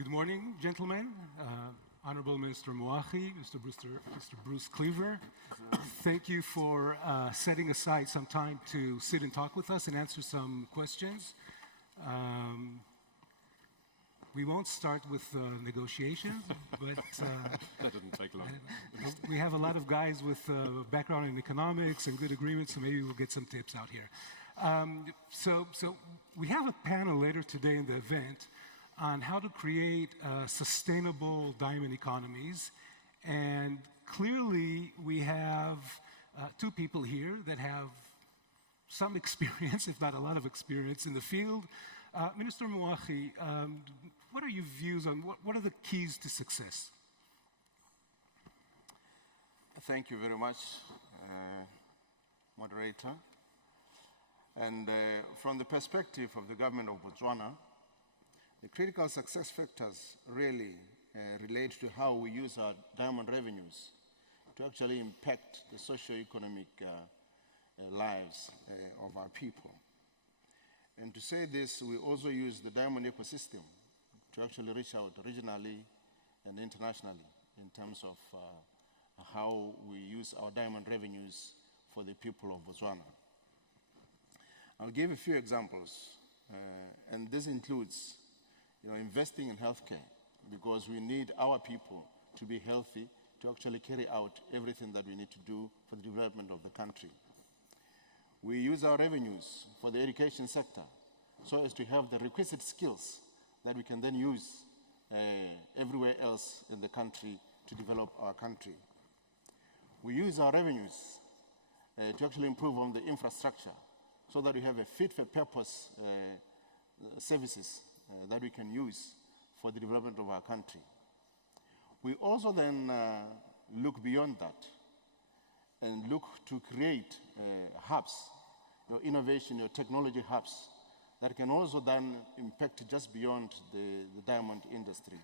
Good morning, gentlemen. Honorable Minister Moagi, Mr. Bruce Cleaver. Thank you for setting aside some time to sit and talk with us and answer some questions. We won't start with negotiations, but that didn't take long. We have a lot of guys with background in economics and good agreements, so maybe we'll get some tips out here. So we have a panel later today in the event on how to create sustainable diamond economies, and clearly we have two people here that have some experience, if not a lot of experience, in the field. Minister Moagi, what are your views on what are the keys to success? Thank you very much, moderator. And from the perspective of the government of Botswana, the critical success factors really relate to how we use our diamond revenues to actually impact the socio-economic lives of our people. And to say this, we also use the diamond ecosystem to actually reach out regionally and internationally in terms of how we use our diamond revenues for the people of Botswana. I'll give a few examples, and this includes investing in healthcare, because we need our people to be healthy to actually carry out everything that we need to do for the development of the country. We use our revenues for the education sector so as to have the requisite skills that we can then use everywhere else in the country to develop our country. We use our revenues to actually improve on the infrastructure so that we have a fit-for-purpose services that we can use for the development of our country. We also then look beyond that and look to create hubs, innovation, technology hubs that can also then impact just beyond the diamond industry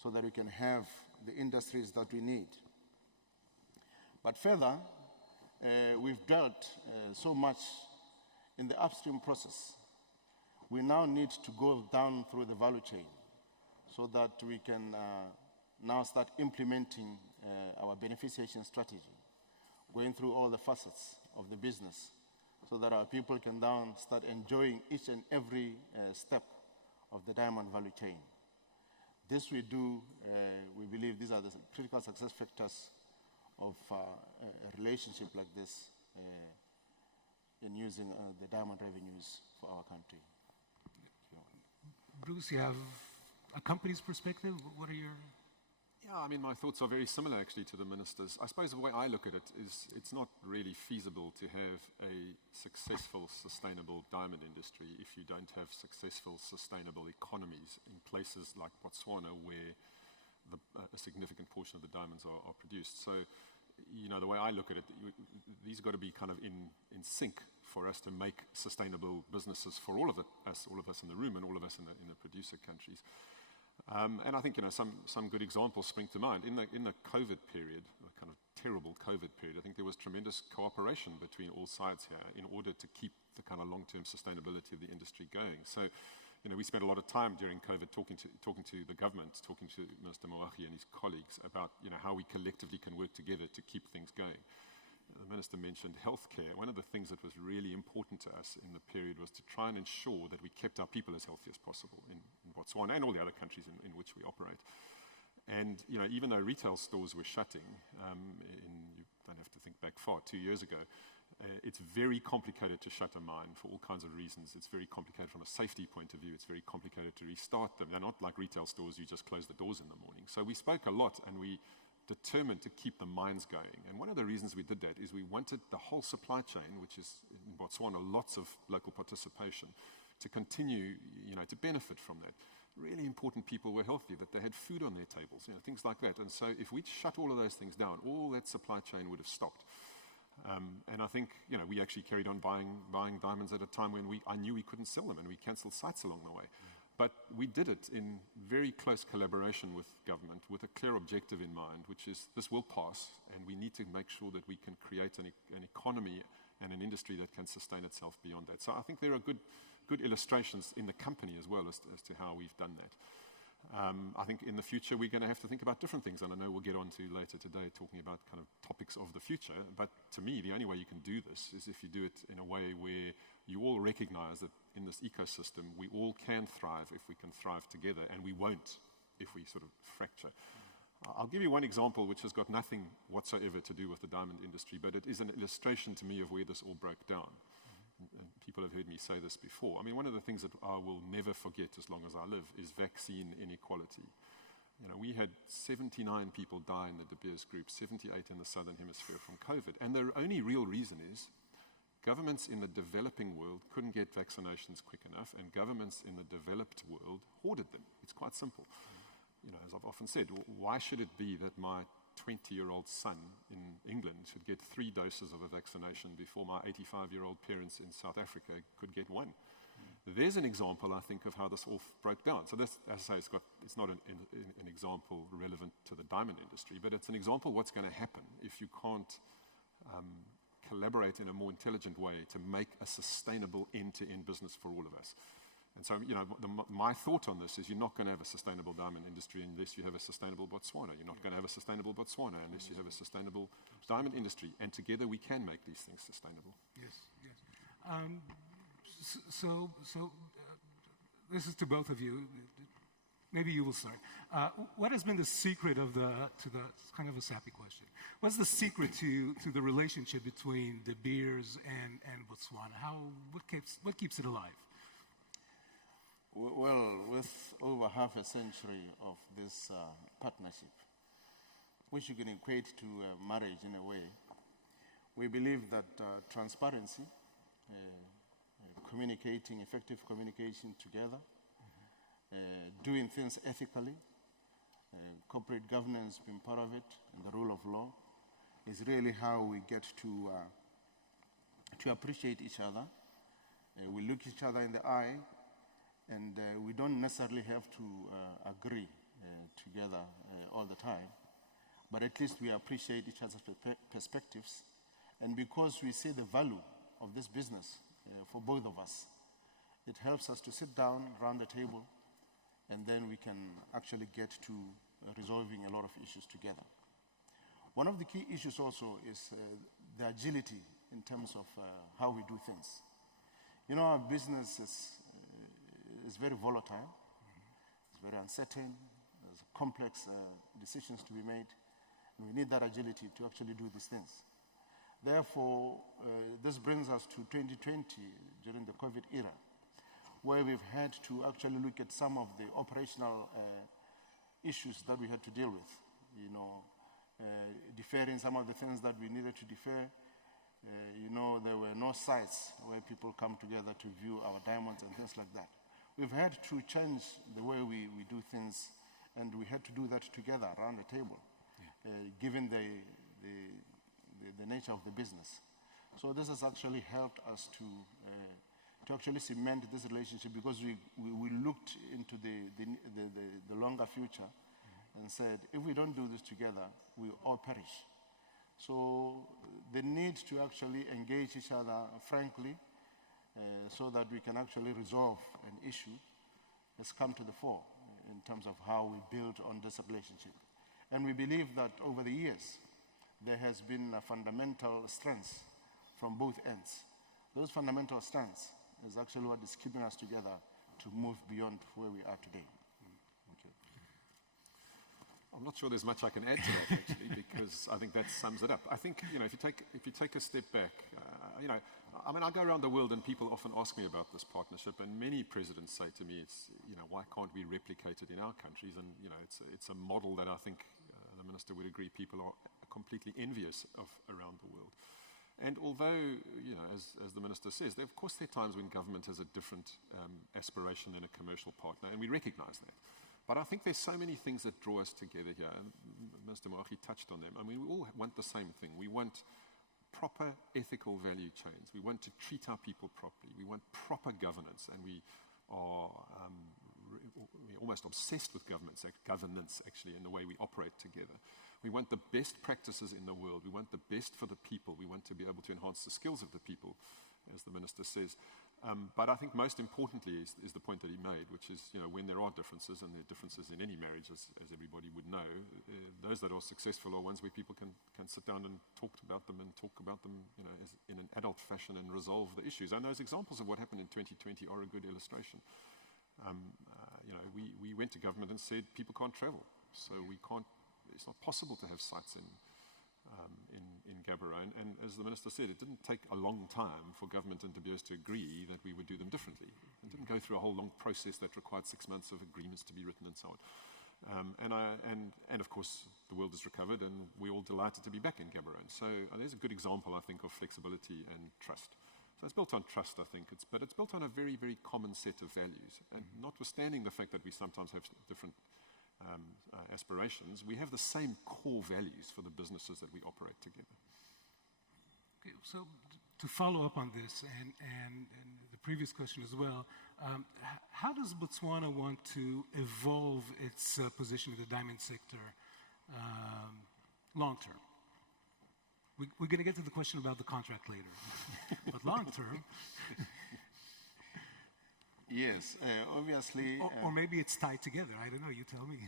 so that we can have the industries that we need. But further, we've dealt so much in the upstream process. We now need to go down through the value chain so that we can now start implementing our beneficiation strategy, going through all the facets of the business so that our people can now start enjoying each and every step of the diamond value chain. This we do, we believe these are the critical success factors of a relationship like this in using the diamond revenues for our country. Bruce, you have a company's perspective. What are your... Yeah, I mean, my thoughts are very similar, actually, to the minister's. I suppose the way I look at it is it's not really feasible to have a successful, sustainable diamond industry if you don't have successful, sustainable economies in places like Botswana where a significant portion of the diamonds are produced. So, the way I look at it, these have got to be kind of in sync for us to make sustainable businesses for all of us in the room and all of us in the producer countries. And I think some good examples spring to mind. In the COVID period, the kind of terrible COVID period, I think there was tremendous cooperation between all sides here in order to keep the kind of long-term sustainability of the industry going. So, we spent a lot of time during COVID talking to the government, talking to Minister Moagi and his colleagues about how we collectively can work together to keep things going. The minister mentioned healthcare. One of the things that was really important to us in the period was to try and ensure that we kept our people as healthy as possible in Botswana and all the other countries in which we operate. And even though retail stores were shutting, you don't have to think back far, 2 years ago, it's very complicated to shut a mine for all kinds of reasons. It's very complicated from a safety point of view. It's very complicated to restart them. They're not like retail stores, you just close the doors in the morning. So we spoke a lot, and we determined to keep the mines going. And one of the reasons we did that is we wanted the whole supply chain, which is in Botswana, lots of local participation, to continue, to benefit from that. Really important people were healthy, that they had food on their tables, things like that. And so if we'd shut all of those things down, all that supply chain would have stopped. And I think, we actually carried on buying diamonds at a time when I knew we couldn't sell them, and we cancelled sites along the way. But we did it in very close collaboration with government, with a clear objective in mind, which is this will pass, and we need to make sure that we can create an economy and an industry that can sustain itself beyond that. So I think there are good illustrations in the company as well as to how we've done that. I think in the future we're going to have to think about different things, and I know we'll get on to later today talking about kind of topics of the future. But to me, the only way you can do this is if you do it in a way where you all recognize that in this ecosystem we all can thrive if we can thrive together, and we won't if we sort of fracture. I'll give you one example which has got nothing whatsoever to do with the diamond industry, but it is an illustration to me of where this all broke down. And people have heard me say this before. I mean, one of the things that I will never forget as long as I live is vaccine inequality. You know, we had 79 people die in the De Beers group, 78 in the Southern Hemisphere from COVID. And the only real reason is governments in the developing world couldn't get vaccinations quick enough, and governments in the developed world hoarded them. It's quite simple. You know, as I've often said, why should it be that my 20-year-old son in England should get 3 doses of a vaccination before my 85-year-old parents in South Africa could get 1? There's an example, I think, of how this all broke down. So this, as I say, it's not an example relevant to the diamond industry, but it's an example of what's going to happen if you can't collaborate in a more intelligent way to make a sustainable end-to-end business for all of us. And so, you know, my thought on this is you're not going to have a sustainable diamond industry unless you have a sustainable Botswana. You're not going to have a sustainable Botswana unless you have a sustainable diamond industry. And together we can make these things sustainable. Yes, yes. This is to both of you. Maybe you will start. What has been the secret of it's kind of a sappy question. What's the secret to the relationship between De Beers and Botswana? What keeps it alive? Well, with over half a century of this partnership, which you can equate to marriage in a way, we believe that transparency, communicating, effective communication together, doing things ethically, corporate governance being part of it, and the rule of law, is really how we get to appreciate each other. We look each other in the eye, and we don't necessarily have to agree together all the time, but at least we appreciate each other's perspectives. And because we see the value of this business for both of us, it helps us to sit down around the table, and then we can actually get to resolving a lot of issues together. One of the key issues also is the agility in terms of how we do things. You know, our business is very volatile, it's very uncertain, there's complex decisions to be made, and we need that agility to actually do these things. Therefore, this brings us to 2020, during the COVID era, where we've had to actually look at some of the operational issues that we had to deal with. You know, deferring some of the things that we needed to defer. You know, there were no sites where people come together to view our diamonds and things like that. We've had to change the way we do things, and we had to do that together around the table, given the nature of the business. So this has actually helped us to actually cement this relationship, because we looked into the longer future and said, if we don't do this together, we all perish. So the need to actually engage each other frankly, so that we can actually resolve an issue, has come to the fore in terms of how we build on this relationship. And we believe that over the years, there has been a fundamental strength from both ends. Those fundamental strengths is actually what is keeping us together to move beyond where we are today. Okay. I'm not sure there's much I can add to that, actually, because I think that sums it up. I think, you know, if you take a step back, you know, I mean, I go around the world and people often ask me about this partnership, and many presidents say to me, it's, you know, why can't we replicate it in our countries? And, you know, it's a model that I think the minister would agree people are completely envious of around the world. And although, you know, as the minister says, of course there are times when government has a different aspiration than a commercial partner, and we recognize that. But I think there's so many things that draw us together here, and Mr. Moagi touched on them. I mean, we all want the same thing. We want proper ethical value chains. We want to treat our people properly. We want proper governance, and we are we're almost obsessed with governance actually in the way we operate together. We want the best practices in the world. We want the best for the people. We want to be able to enhance the skills of the people, as the minister says. But I think most importantly is the point that he made, which is, when there are differences, and there are differences in any marriage, as everybody would know, those that are successful are ones where people can sit down and talk about them, as in an adult fashion, and resolve the issues. And those examples of what happened in 2020 are a good illustration. We went to government and said people can't travel, so it's not possible to have sites in Gaborone. And as the Minister said, it didn't take a long time for government and De Beers to agree that we would do them differently. It didn't go through a whole long process that required 6 months of agreements to be written and so on. And of course, the world has recovered, and we're all delighted to be back in Gaborone. So there's a good example, I think, of flexibility and trust. So it's built on trust, I think, but it's built on a very, very common set of values. And notwithstanding the fact that we sometimes have different aspirations, we have the same core values for the businesses that we operate together. Okay, so to follow up on this and the previous question as well, how does Botswana want to evolve its position in the diamond sector long term? We're going to get to the question about the contract later, but long term. Yes, obviously. Or maybe it's tied together. I don't know. You tell me.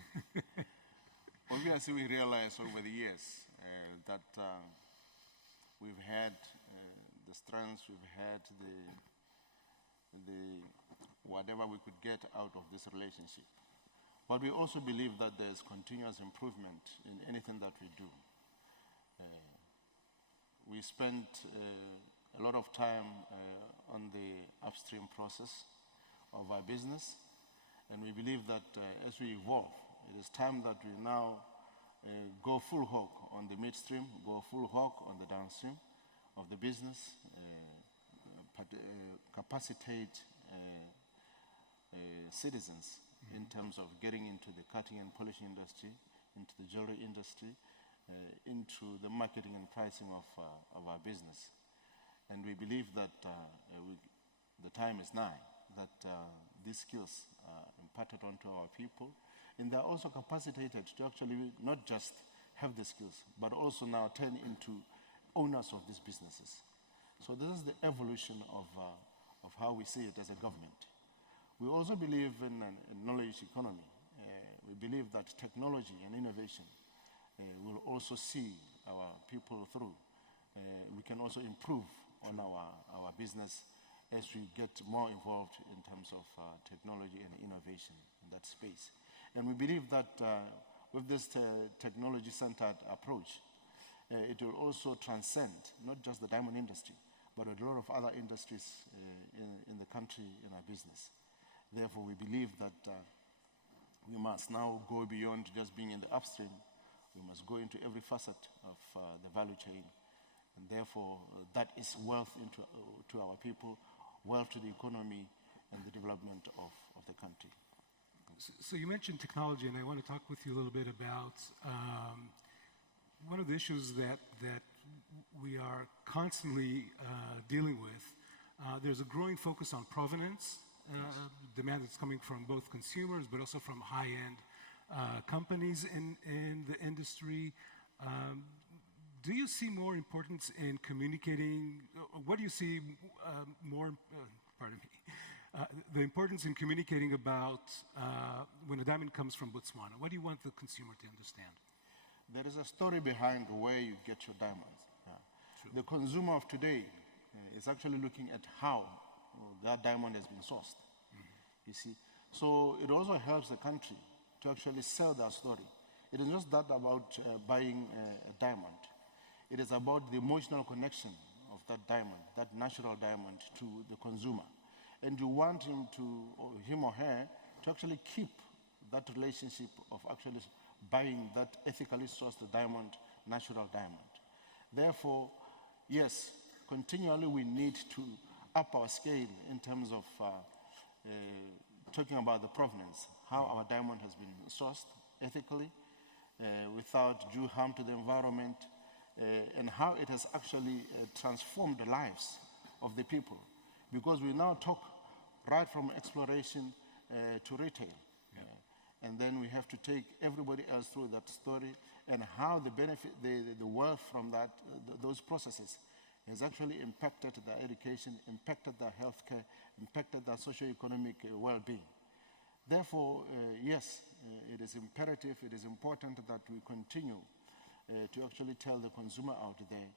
Obviously, we realized over the years that we've had the strengths, we've had the whatever we could get out of this relationship. But we also believe that there's continuous improvement in anything that we do. We spent a lot of time on the upstream process of our business, and we believe that as we evolve, it is time that we now go full hog on the midstream, go full hog on the downstream of the business, capacitate citizens in terms of getting into the cutting and polishing industry, into the jewelry industry, into the marketing and pricing of our business. And we believe that the time is nigh that these skills are imparted onto our people, and they're also capacitated to actually not just have the skills, but also now turn into owners of these businesses. So this is the evolution of how we see it as a government. We also believe in a knowledge economy. We believe that technology and innovation will also see our people through. We can also improve on our business as we get more involved in terms of technology and innovation in that space. And we believe that with this technology-centered approach, it will also transcend not just the diamond industry, but a lot of other industries in the country in our business. Therefore, we believe that we must now go beyond just being in the upstream. We must go into every facet of the value chain. And therefore, that is wealth to our people, wealth to the economy and the development of the country. So you mentioned technology, and I want to talk with you a little bit about one of the issues that we are constantly dealing with. There's a growing focus on provenance, demand that's coming from both consumers, but also from high-end companies in the industry. Do you see more importance in communicating? What do you see the importance in communicating about when a diamond comes from Botswana? What do you want the consumer to understand? There is a story behind where you get your diamonds. The consumer of today is actually looking at how that diamond has been sourced. You see, so it also helps the country to actually sell that story. It is just that about buying a diamond. It is about the emotional connection of that diamond, that natural diamond, to the consumer. And you want him or her to actually keep that relationship of actually buying that ethically sourced diamond, natural diamond. Therefore, yes, continually we need to up our scale in terms of talking about the provenance, how our diamond has been sourced ethically, without due harm to the environment, and how it has actually transformed the lives of the people. Because we now talk right from exploration to retail. And then we have to take everybody else through that story and how the benefit, the wealth from that, those processes has actually impacted their education, impacted their healthcare, impacted their socio-economic well-being. Therefore, yes, it is imperative, it is important that we continue to actually tell the consumer out there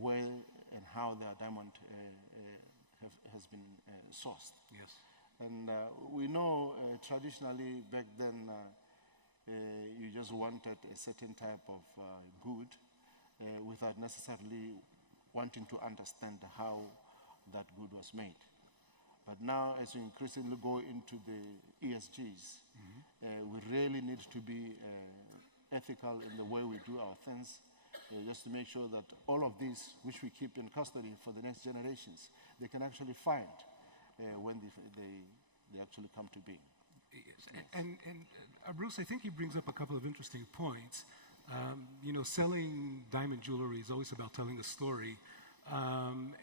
where and how their diamond has been sourced. Yes. And we know traditionally back then you just wanted a certain type of good without necessarily wanting to understand how that good was made. But now, as we increasingly go into the ESGs, we really need to be ethical in the way we do our things, just to make sure that all of these, which we keep in custody for the next generations, they can actually find when they actually come to be. Yes. And Bruce, I think he brings up a couple of interesting points. You know, selling diamond jewelry is always about telling a story. And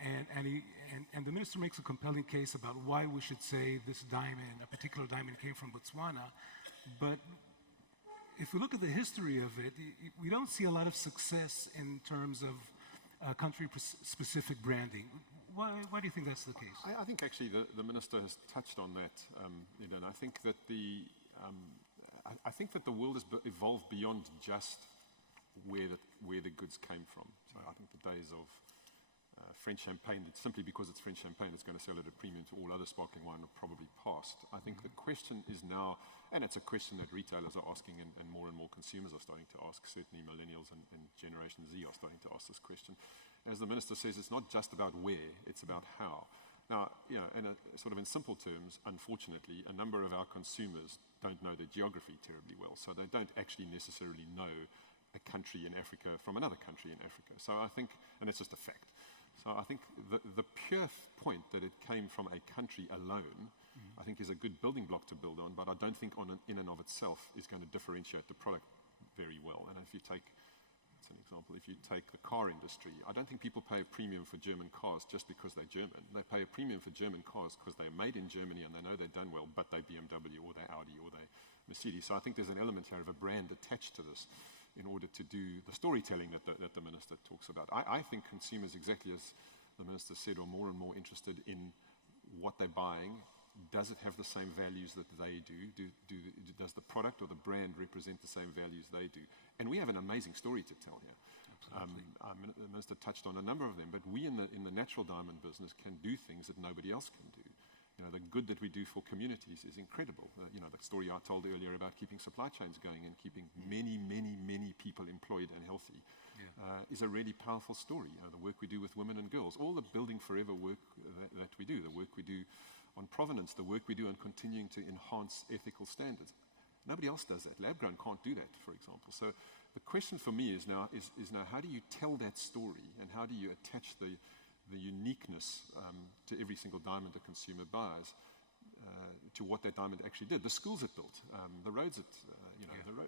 the minister makes a compelling case about why we should say this diamond, a particular diamond, came from Botswana. But if we look at the history of it, we don't see a lot of success in terms of country-specific branding. Why do you think that's the case? I think actually the minister has touched on that, Edahn. I think that the world has evolved beyond just where the goods came from. So I think the days of French champagne, that simply because it's French champagne, it's going to sell at a premium to all other sparkling wine, are probably past. I think the question is now, and it's a question that retailers are asking and more consumers are starting to ask, certainly millennials and Generation Z are starting to ask this question. As the minister says, it's not just about where, it's about how. Now, you know, in simple terms, unfortunately, a number of our consumers don't know their geography terribly well, so they don't actually necessarily know a country in Africa from another country in Africa. So I think, and it's just a fact. So I think the pure point that it came from a country alone, I think is a good building block to build on, but I don't think in and of itself is going to differentiate the product very well. And if you take, as an example, if you take the car industry, I don't think people pay a premium for German cars just because they're German. They pay a premium for German cars because they're made in Germany and they know they're done well, but they're BMW or they're Audi or they're Mercedes. So I think there's an element here of a brand attached to this in order to do the storytelling that the minister talks about. I think consumers, exactly as the minister said, are more and more interested in what they're buying. Does it have the same values that they do? Does the product or the brand represent the same values they do? And we have an amazing story to tell here. The minister touched on a number of them, but we in the natural diamond business can do things that nobody else can do. You know, the good that we do for communities is incredible. You know, the story I told earlier about keeping supply chains going and keeping many, many, many people employed and healthy is a really powerful story. You know, the work we do with women and girls, all the Building Forever work that we do, the work we do on provenance, the work we do on continuing to enhance ethical standards. Nobody else does that. Lab-grown can't do that, for example. So the question for me is now how do you tell that story and how do you attach the uniqueness to every single diamond a consumer buys, to what that diamond actually did. The schools it built, the roads it,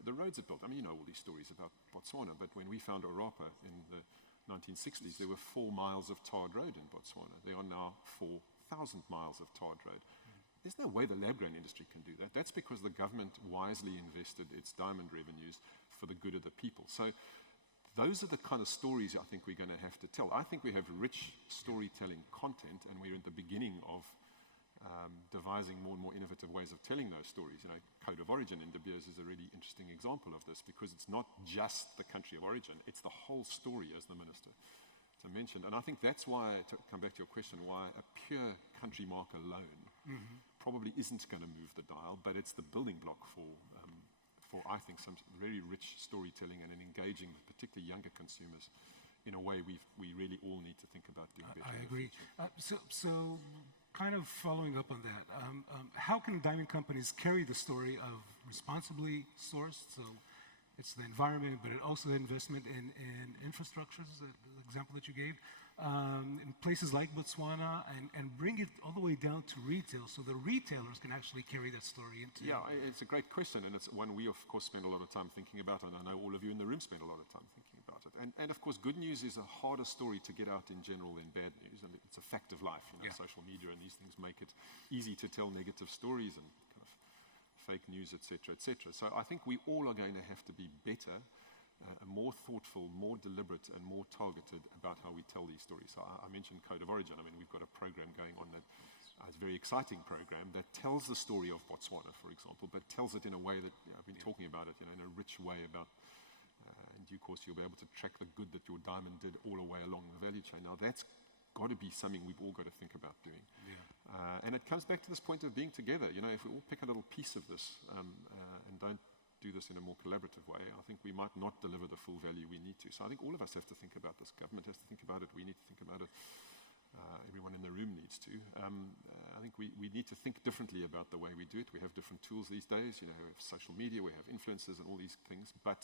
the roads it built. I mean, you know all these stories about Botswana, but when we found Orapa in the 1960s, there were 4 miles of tarred road in Botswana. There are now 4,000 miles of tarred road. There's no way the lab-grown industry can do that. That's because the government wisely invested its diamond revenues for the good of the people. So those are the kind of stories I think we're going to have to tell. I think we have rich storytelling content, and we're at the beginning of devising more and more innovative ways of telling those stories. You know, Code of Origin in De Beers is a really interesting example of this because it's not just the country of origin, it's the whole story, as the minister mentioned. And I think that's why, to come back to your question, why a pure country mark alone probably isn't going to move the dial, but it's the building block for I think, some very rich storytelling and engaging particularly younger consumers in a way we really all need to think about doing better. I agree. So kind of following up on that, how can diamond companies carry the story of responsibly sourced? So it's the environment, but also the investment in infrastructures, the example that you gave, in places like Botswana, and bring it all the way down to retail so the retailers can actually carry that story into... Yeah, it's a great question, and it's one we, of course, spend a lot of time thinking about, and I know all of you in the room spend a lot of time thinking about it. And of course, good news is a harder story to get out in general than bad news, and it's a fact of life. You know, social media and these things make it easy to tell negative stories and kind of fake news, etc., etc. So I think we all are going to have to be better more thoughtful, more deliberate, and more targeted about how we tell these stories. So I mentioned Code of Origin. I mean, we've got a program going on that is a very exciting program that tells the story of Botswana, for example, but tells it in a way that I've been talking about it, in a rich way about. In due course, you'll be able to track the good that your diamond did all the way along the value chain. Now, that's got to be something we've all got to think about doing. And it comes back to this point of being together. If we all pick a little piece of this and don't do this in a more collaborative way, I think we might not deliver the full value we need to. So I think all of us have to think about this. Government has to think about it. We need to think about it. Everyone in the room needs to. I think we need to think differently about the way we do it. We have different tools these days. We have social media, we have influencers and all these things. But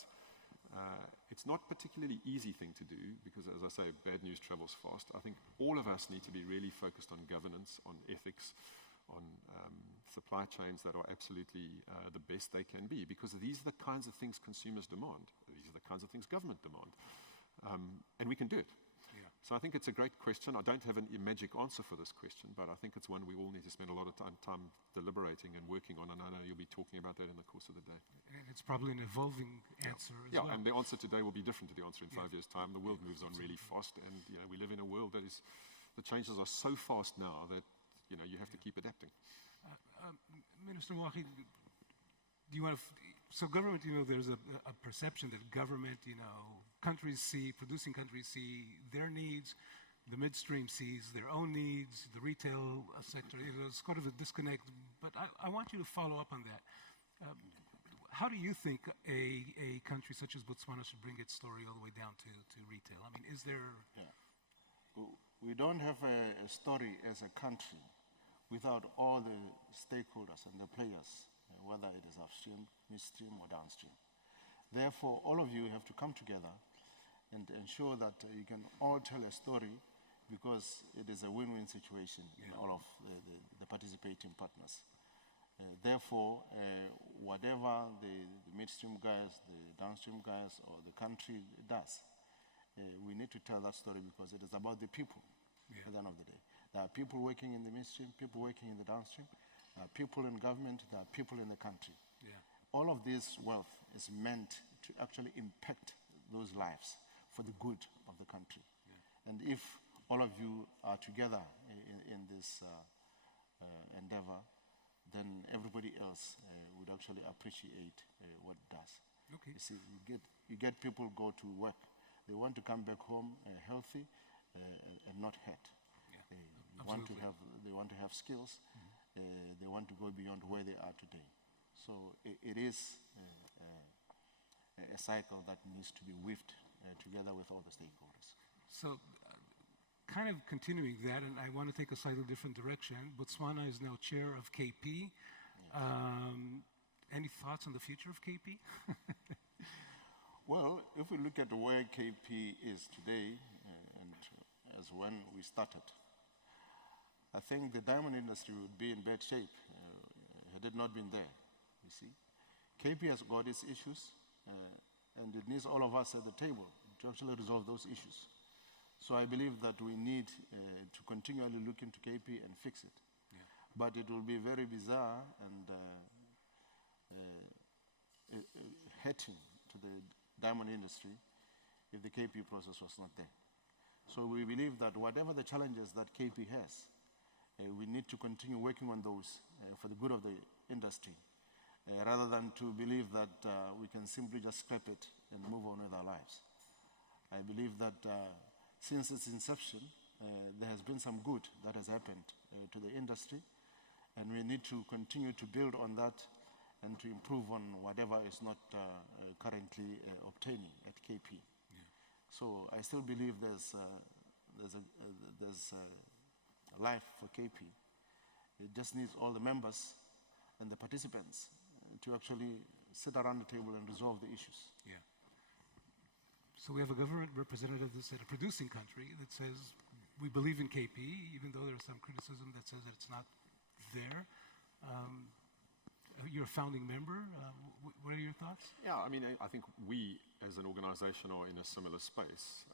it's not a particularly easy thing to do because, as I say, bad news travels fast. I think all of us need to be really focused on governance, on ethics, on supply chains that are absolutely the best they can be, because these are the kinds of things consumers demand. These are the kinds of things government demand. And we can do it. So I think it's a great question. I don't have a magic answer for this question, but I think it's one we all need to spend a lot of time deliberating and working on, and I know you'll be talking about that in the course of the day. And it's probably an evolving answer as well. And the answer today will be different to the answer in 5 years' time. The world moves on really fast, and we live in a world that is, the changes are so fast now that you have to keep adapting. Minister Moagi, do you want to? So government, there's a perception that government, producing countries see their needs, the midstream sees their own needs, the retail sector, it's kind of a disconnect. But I want you to follow up on that. How do you think a country such as Botswana should bring its story all the way down to retail? I mean, is there... We don't have a story as a country without all the stakeholders and the players, whether it is upstream, midstream, or downstream. Therefore, all of you have to come together and ensure that you can all tell a story, because it is a win-win situation in all of the participating partners. Therefore, whatever the midstream guys, the downstream guys, or the country does, we need to tell that story, because it is about the people at the end of the day. There are people working in the midstream, people working in the downstream, there are people in government, there are people in the country. All of this wealth is meant to actually impact those lives for the good of the country. And if all of you are together in this endeavor, then everybody else would actually appreciate what it does. Okay. You see, you get people go to work. They want to come back home healthy and not hurt. They want to have skills. They want to go beyond where they are today. So it is a cycle that needs to be weaved together with all the stakeholders. So kind of continuing that, and I want to take a slightly different direction. Botswana is now chair of KP. Any thoughts on the future of KP? Well, if we look at where KP is today and as when we started, I think the diamond industry would be in bad shape had it not been there, you see. KP has got its issues, and it needs all of us at the table to actually resolve those issues. So I believe that we need to continually look into KP and fix it. But it will be very bizarre and hurting to the diamond industry if the KP process was not there. So we believe that whatever the challenges that KP has, we need to continue working on those for the good of the industry, rather than to believe that we can simply just scrap it and move on with our lives. I believe that since its inception, there has been some good that has happened to the industry, and we need to continue to build on that and to improve on whatever is not currently obtaining at KP. So I still believe there's life for KP. It just needs all the members and the participants to actually sit around the table and resolve the issues. So we have a government representative that's at a producing country that says, we believe in KP, even though there's some criticism that says that it's not there. You're a founding member. What are your thoughts? I mean, I think we as an organization are in a similar space.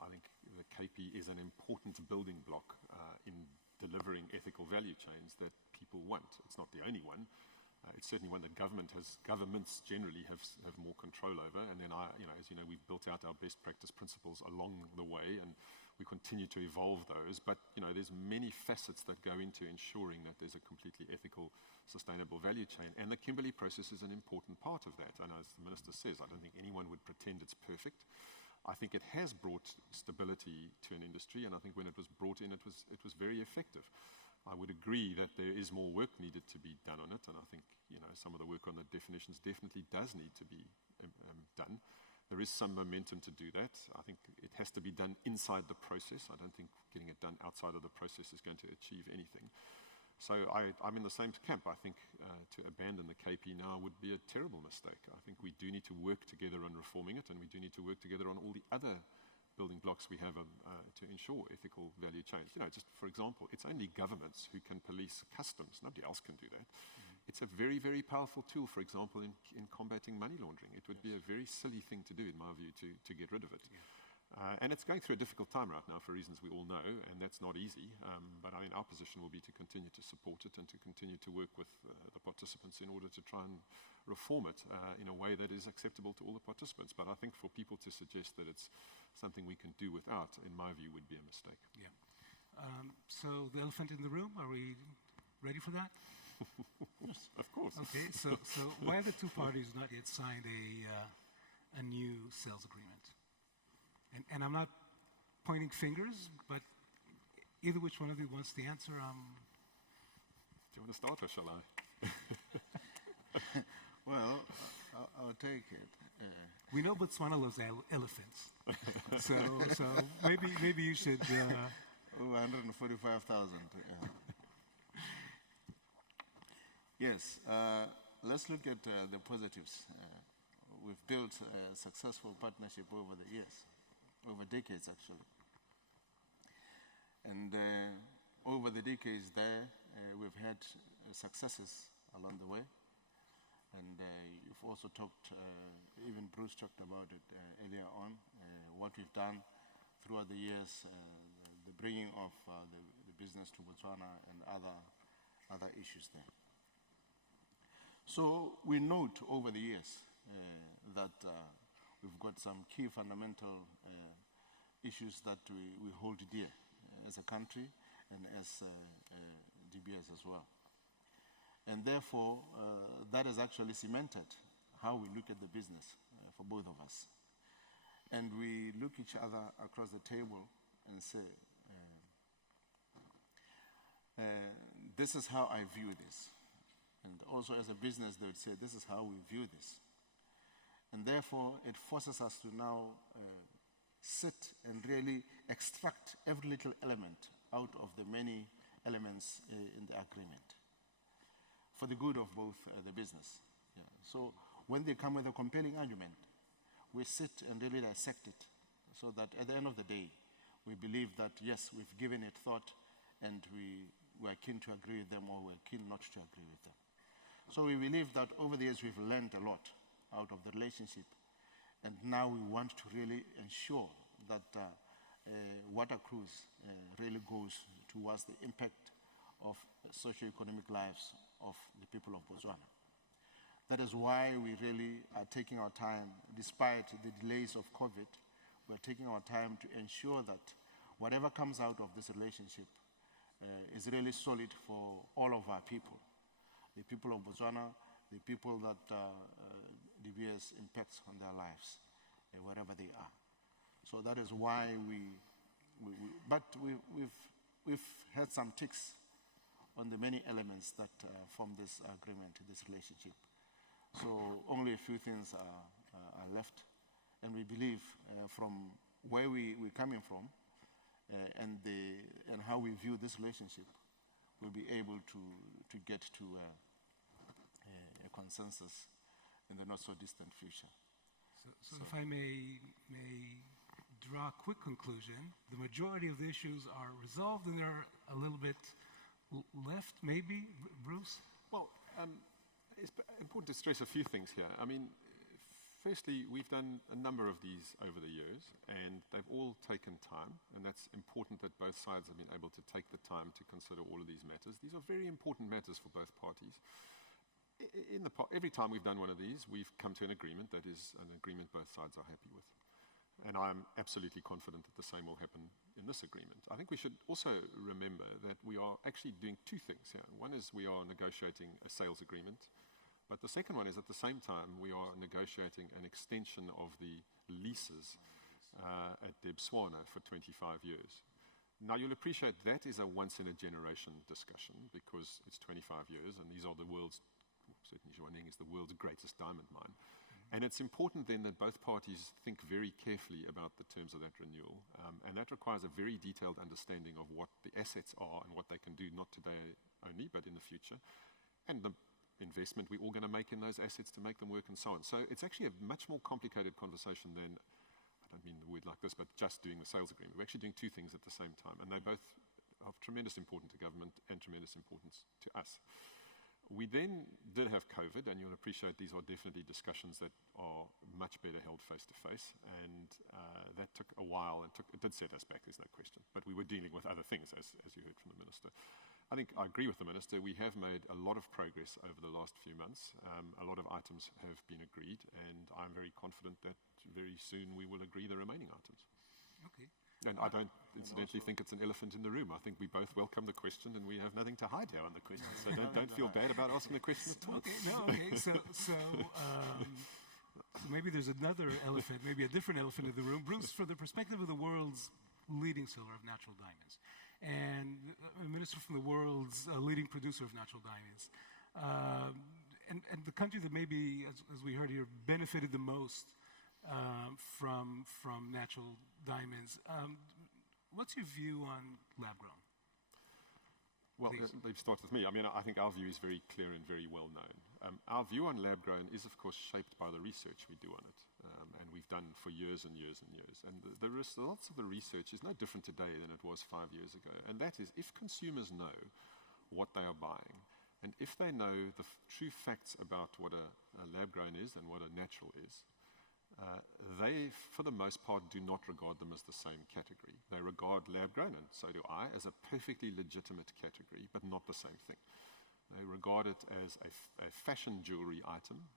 I think the KP is an important building block in delivering ethical value chains that people want. It's not the only one, It's certainly one that governments generally have more control over. And then as you know, we've built out our best practice principles along the way, and we continue to evolve those. But there's many facets that go into ensuring that there's a completely ethical, sustainable value chain. And the Kimberley process is an important part of that. And as the Minister says, I don't think anyone would pretend it's perfect. I think it has brought stability to an industry, and I think when it was brought in, it was very effective. I would agree that there is more work needed to be done on it, and I think some of the work on the definitions definitely does need to be done. There is some momentum to do that. I think it has to be done inside the process. I don't think getting it done outside of the process is going to achieve anything. So I'm in the same camp. I think to abandon the KP now would be a terrible mistake. I think we do need to work together on reforming it, and we do need to work together on all the other building blocks we have to ensure ethical value chains. Just for example, it's only governments who can police customs. Nobody else can do that. It's a very, very powerful tool, for example, in combating money laundering. It would be a very silly thing to do, in my view, to get rid of it. And it's going through a difficult time right now for reasons we all know, and that's not easy. But our position will be to continue to support it and to continue to work with the participants in order to try and reform it in a way that is acceptable to all the participants. But I think for people to suggest that it's something we can do without, in my view, would be a mistake. Yeah. So the elephant in the room, are we ready for that? Yes, of course. Okay, so why have the two parties not yet signed a new sales agreement? And I'm not pointing fingers, but either which one of you wants the answer. Do you want to start, or shall I? Well, I'll take it. We know Botswana loves elephants, so maybe you should. Over 145,000. Yes, let's look at the positives. We've built a successful partnership over the years, over decades actually. And over the decades there, we've had successes along the way. And you've also talked, even Bruce talked about it earlier on, what we've done throughout the years, the bringing of the business to Botswana and other issues there. So we note over the years that we've got some key fundamental issues that we hold dear as a country and as DBS as well. And therefore, that has actually cemented how we look at the business for both of us. And we look each other across the table and say, this is how I view this. And also as a business, they would say, this is how we view this. And therefore, it forces us to now sit and really extract every little element out of the many elements in the agreement for the good of both the business. Yeah. So when they come with a compelling argument, we sit and really dissect it so that at the end of the day, we believe that, yes, we've given it thought and we are keen to agree with them or we're keen not to agree with them. So we believe that over the years we've learned a lot out of the relationship, and now we want to really ensure that what accrues really goes towards the impact of socio-economic lives of the people of Botswana. That is why we really are taking our time, despite the delays of COVID, we're taking our time to ensure that whatever comes out of this relationship is really solid for all of our people. The people of Botswana, the people that DBS impacts on their lives, wherever they are. So that is why we've had some ticks on the many elements that form this agreement, this relationship. So only a few things are left. And we believe from where we're coming from and how we view this relationship, we'll be able to get to a consensus in the not-so-distant future. So if I may draw a quick conclusion, the majority of the issues are resolved and they're a little bit left, maybe, Bruce? Well, it's important to stress a few things here. I mean, firstly, we've done a number of these over the years, and they've all taken time, and that's important that both sides have been able to take the time to consider all of these matters. These are very important matters for both parties. every time we've done one of these, we've come to an agreement that is an agreement both sides are happy with. And I'm absolutely confident that the same will happen in this agreement. I think we should also remember that we are actually doing two things here. One is we are negotiating a sales agreement, but the second one is at the same time we are negotiating an extension of the leases at Botswana for 25 years. Now, you'll appreciate that is a once-in-a-generation discussion because it's 25 years, and these are the world's, certainly Zhuaning is the world's greatest diamond mine. And it's important then that both parties think very carefully about the terms of that renewal. And that requires a very detailed understanding of what the assets are and what they can do, not today only, but in the future. And the investment we're all going to make in those assets to make them work and so on. So it's actually a much more complicated conversation than, I don't mean the word like this, but just doing the sales agreement. We're actually doing two things at the same time. And they both are of tremendous importance to government and tremendous importance to us. We then did have COVID, and you'll appreciate these are definitely discussions that are much better held face-to-face, and that took a while, and it did set us back, there's no question. But we were dealing with other things, as you heard from the Minister. I think I agree with the Minister. We have made a lot of progress over the last few months. A lot of items have been agreed, and I'm very confident that very soon we will agree the remaining items. Okay. And I don't incidentally think it's an elephant in the room. I think we both welcome the question, and we have nothing to hide here on the question. So don't feel bad about asking the question at all. Okay, so maybe there's another elephant, maybe a different elephant in the room. Bruce, for the perspective of the world's leading seller of natural diamonds, and a minister from the world's leading producer of natural diamonds, and the country that maybe, as we heard here, benefited the most from natural diamonds. What's your view on lab-grown? Well, let's start with me. I mean, I think our view is very clear and very well known. Our view on lab-grown is, of course, shaped by the research we do on it, and we've done for years and years and years. And the results of the research is no different today than it was 5 years ago. And that is, if consumers know what they are buying, and if they know the true facts about what a lab-grown is and what a natural is, they, for the most part, do not regard them as the same category. They regard lab-grown, and so do I, as a perfectly legitimate category, but not the same thing. They regard it as a fashion jewelry item.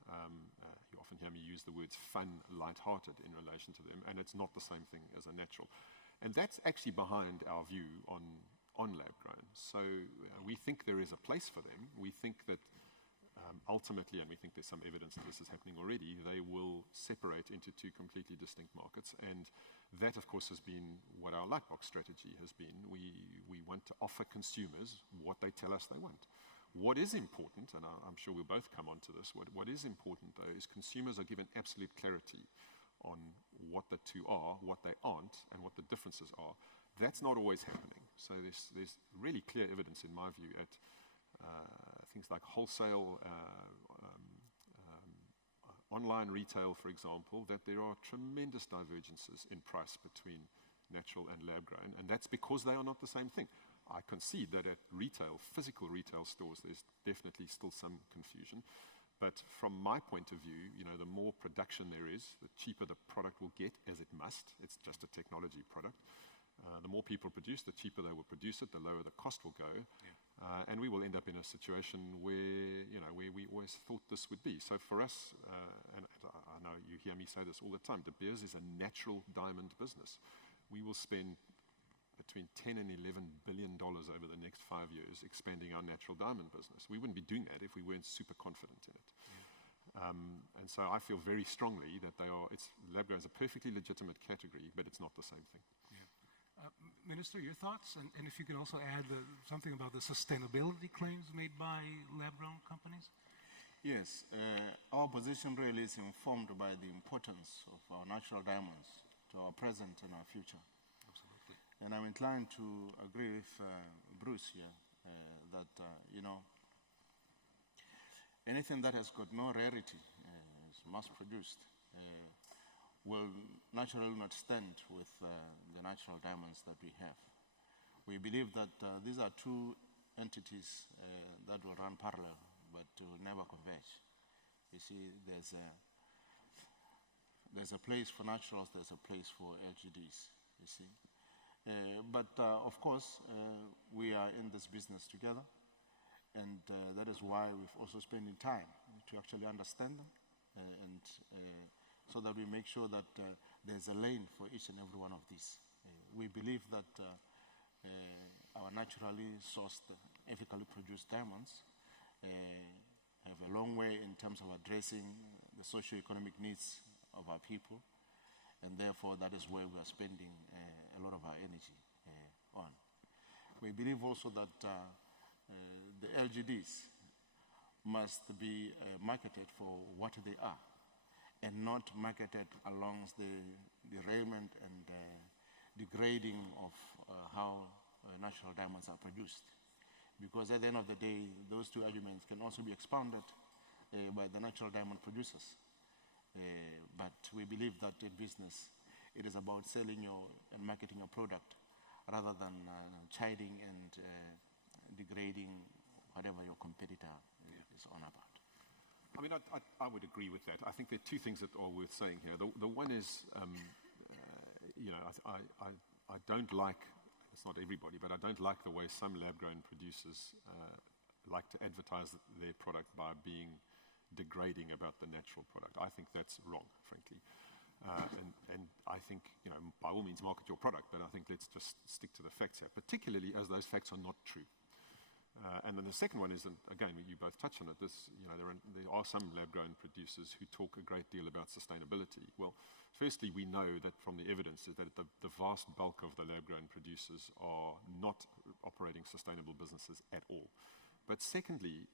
You often hear me use the words fun, light-hearted in relation to them, and it's not the same thing as a natural. And that's actually behind our view on lab-grown. So we think there is a place for them. We think that ultimately, and we think there's some evidence that this is happening already, they will separate into two completely distinct markets. And that, of course, has been what our Lightbox strategy has been. We want to offer consumers what they tell us they want. What is important, and I'm sure we'll both come on to this, what is important, though, is consumers are given absolute clarity on what the two are, what they aren't, and what the differences are. That's not always happening. So there's really clear evidence, in my view, at things like wholesale, online retail, for example, that there are tremendous divergences in price between natural and lab-grown, and that's because they are not the same thing. I concede that at retail, physical retail stores, there's definitely still some confusion. But from my point of view, the more production there is, the cheaper the product will get, as it must. It's just a technology product. The more people produce, the cheaper they will produce it, the lower the cost will go. Yeah. And we will end up in a situation where, where we always thought this would be. So for us, and I know you hear me say this all the time, De Beers is a natural diamond business. We will spend between $10 and $11 billion over the next 5 years expanding our natural diamond business. We wouldn't be doing that if we weren't super confident in it. Yeah. And so I feel very strongly that lab-grown is a perfectly legitimate category, but it's not the same thing. Yeah. Minister, your thoughts? And if you could also add something about the sustainability claims made by lab-grown companies? Yes. Our position really is informed by the importance of our natural diamonds to our present and our future. Absolutely. And I'm inclined to agree with Bruce here that, anything that has got no rarity, is mass-produced, will naturally not stand with the natural diamonds that we have. We believe that these are two entities that will run parallel, but will never converge. You see, there's a place for naturals, there's a place for LGDs, you see. But of course, we are in this business together, And that is why we've also spending time to actually understand them and so that we make sure that there's a lane for each and every one of these. We believe that our naturally sourced, ethically produced diamonds have a long way in terms of addressing the socio-economic needs of our people, and therefore that is where we are spending a lot of our energy on. We believe also that the LGDs must be marketed for what they are and not marketed along the derailment and degrading of how natural diamonds are produced. Because at the end of the day, those two arguments can also be expounded by the natural diamond producers. But we believe that in business, it is about selling and marketing a product rather than chiding and degrading whatever your competitor is on about. I mean, I would agree with that. I think there are two things that are worth saying here. The one is, you know, I don't like, it's not everybody, but I don't like the way some lab-grown producers like to advertise their product by being degrading about the natural product. I think that's wrong, frankly. And I think, you know, by all means market your product, but I think let's just stick to the facts here, particularly as those facts are not true. And then the second one is, and again, you both touched on it, you know, there are some lab-grown producers who talk a great deal about sustainability. Well, firstly, we know that from the evidence is that the vast bulk of the lab-grown producers are not operating sustainable businesses at all. But secondly,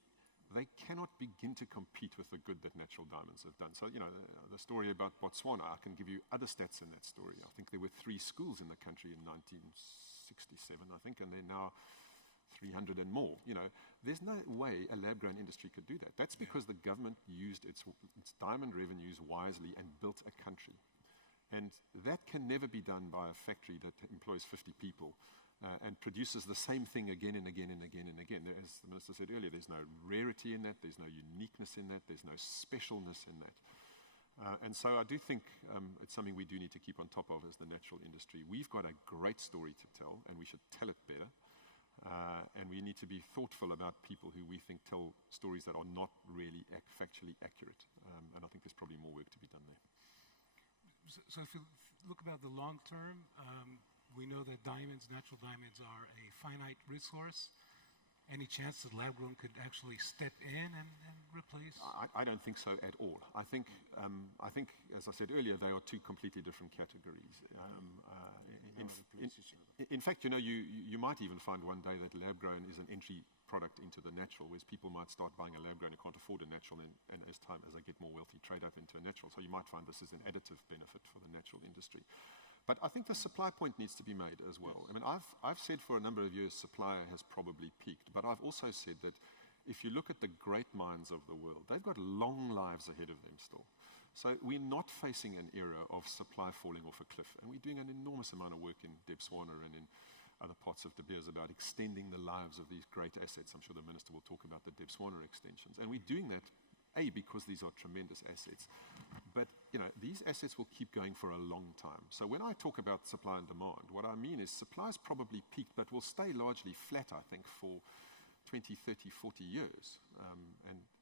they cannot begin to compete with the good that natural diamonds have done. So, you know, the story about Botswana, I can give you other stats in that story. I think there were 3 schools in the country in 1967, I think, and they're now 300 and more. You know, there's no way a lab-grown industry could do that. That's because the government used its diamond revenues wisely and built a country. And that can never be done by a factory that employs 50 people and produces the same thing again and again and again and again. As the Minister said earlier, there's no rarity in that, there's no uniqueness in that, there's no specialness in that. And so I do think it's something we do need to keep on top of as the natural industry. We've got a great story to tell, and we should tell it better. And we need to be thoughtful about people who we think tell stories that are not really factually accurate. And I think there's probably more work to be done there. So if you look about the long term, we know that diamonds, natural diamonds, are a finite resource. Any chance that lab-grown could actually step in and replace? I don't think so at all. I think, as I said earlier, they are two completely different categories. In fact, you know, you might even find one day that lab-grown is an entry product into the natural, whereas people might start buying a lab-grown and can't afford a natural, and as they get more wealthy, trade up into a natural. So you might find this is an additive benefit for the natural industry. But I think the supply point needs to be made as well. I mean, I've said for a number of years supply has probably peaked, but I've also said that if you look at the great mines of the world, they've got long lives ahead of them still. So we're not facing an era of supply falling off a cliff, and we're doing an enormous amount of work in Botswana and in other parts of De Beers about extending the lives of these great assets. I'm sure the Minister will talk about the Botswana extensions, and we're doing that because these are tremendous assets. But, you know, these assets will keep going for a long time. So when I talk about supply and demand, what I mean is supply is probably peaked, but will stay largely flat, I think, for 20, 30, 40 years,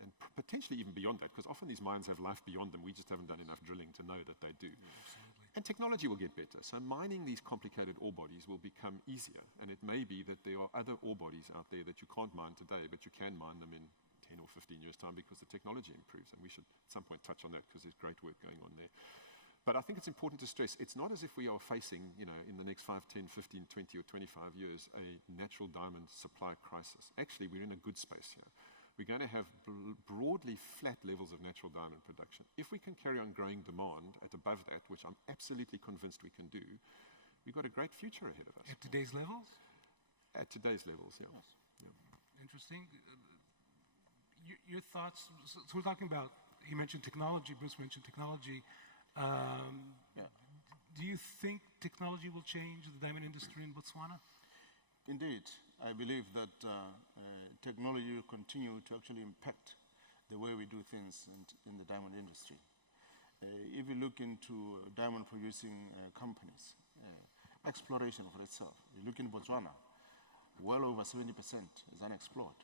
and potentially even beyond that, because often these mines have life beyond them. We just haven't done enough drilling to know that they do. Yeah, and technology will get better. So mining these complicated ore bodies will become easier, and it may be that there are other ore bodies out there that you can't mine today, but you can mine them in 10 or 15 years' time because the technology improves, and we should at some point touch on that because there's great work going on there. But I think it's important to stress, it's not as if we are facing, you know, in the next 5, 10, 15, 20 or 25 years, a natural diamond supply crisis. Actually, we're in a good space here. We're going to have broadly flat levels of natural diamond production. If we can carry on growing demand at above that, which I'm absolutely convinced we can do, we've got a great future ahead of us. At today's levels? At today's levels, yeah. Yes. Yeah. Interesting. Your thoughts, so we're talking about, he mentioned technology, Bruce mentioned technology. Do you think technology will change the diamond industry in Botswana? Indeed. I believe that technology will continue to actually impact the way we do things in the diamond industry. If you look into diamond producing companies, exploration for itself, you look in Botswana, well over 70% is unexplored.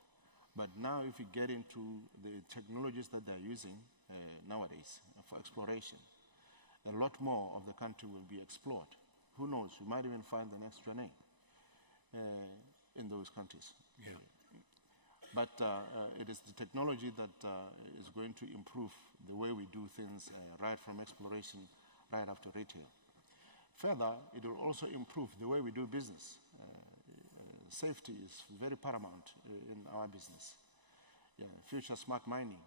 But now if you get into the technologies that they're using nowadays for exploration, a lot more of the country will be explored. Who knows, we might even find the next Jwaneng in those countries. Yeah. But it is the technology that is going to improve the way we do things, right from exploration, right up to retail. Further, it will also improve the way we do business. Safety is very paramount in our business. Future smart mining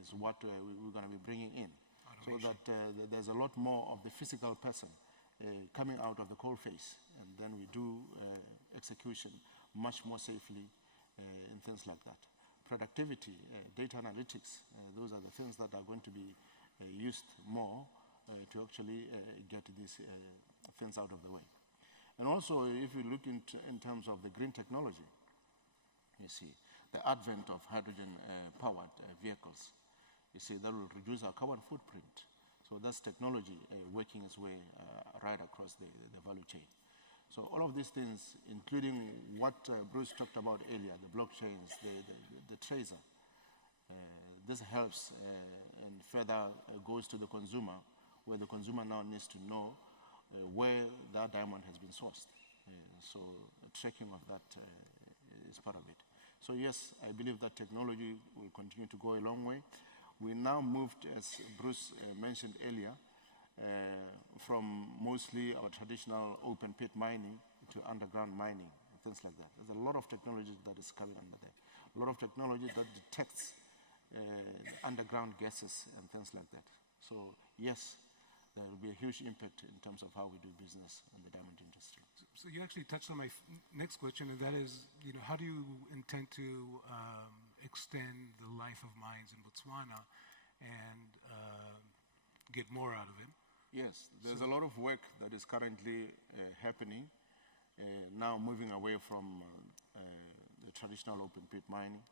is what we're going to be bringing in. Automation. So that there's a lot more of the physical person coming out of the coal face, and then we do execution much more safely in things like that. Productivity, data analytics, those are the things that are going to be used more to actually get these things out of the way. And also, if you look in terms of the green technology, you see, the advent of hydrogen-powered vehicles, you see, that will reduce our carbon footprint. So that's technology working its way right across the value chain. So all of these things, including what Bruce talked about earlier, the blockchains, the tracer, this helps and further goes to the consumer, where the consumer now needs to know where that diamond has been sourced. So tracking of that is part of it. So yes, I believe that technology will continue to go a long way. We now moved, as Bruce mentioned earlier, from mostly our traditional open pit mining to underground mining, things like that. There's a lot of technology that is coming under there. A lot of technology that detects underground gases and things like that. So yes, there will be a huge impact in terms of how we do business in the diamond industry. So you actually touched on my next question, and that is, how do you intend to extend the life of mines in Botswana and get more out of it? Yes, there's a lot of work that is currently happening, now moving away from the traditional open pit mining.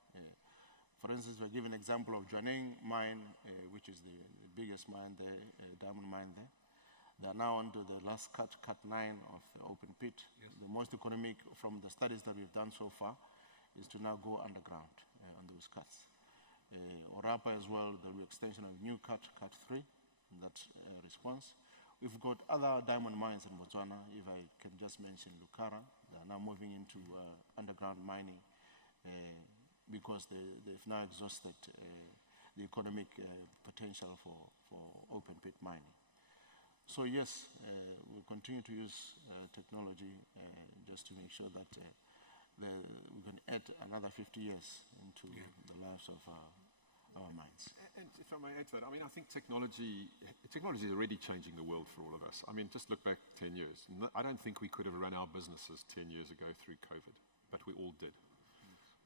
For instance, we're giving an example of Jwaneng mine, which is the biggest mine there, diamond mine there. They are now on to the last cut 9 of the open pit. Yes. The most economic from the studies that we've done so far is to now go underground on those cuts. Orapa as well, the extension of new cut 3, that response. We've got other diamond mines in Botswana. If I can just mention Lukara, they are now moving into underground mining because they've now exhausted the economic potential for open pit mining. So yes, we'll continue to use technology just to make sure that we can add another 50 years into the lives of our mines. And if I may add to that, I think technology is already changing the world for all of us. Just look back 10 years. I don't think we could have run our businesses 10 years ago through COVID, but we all did.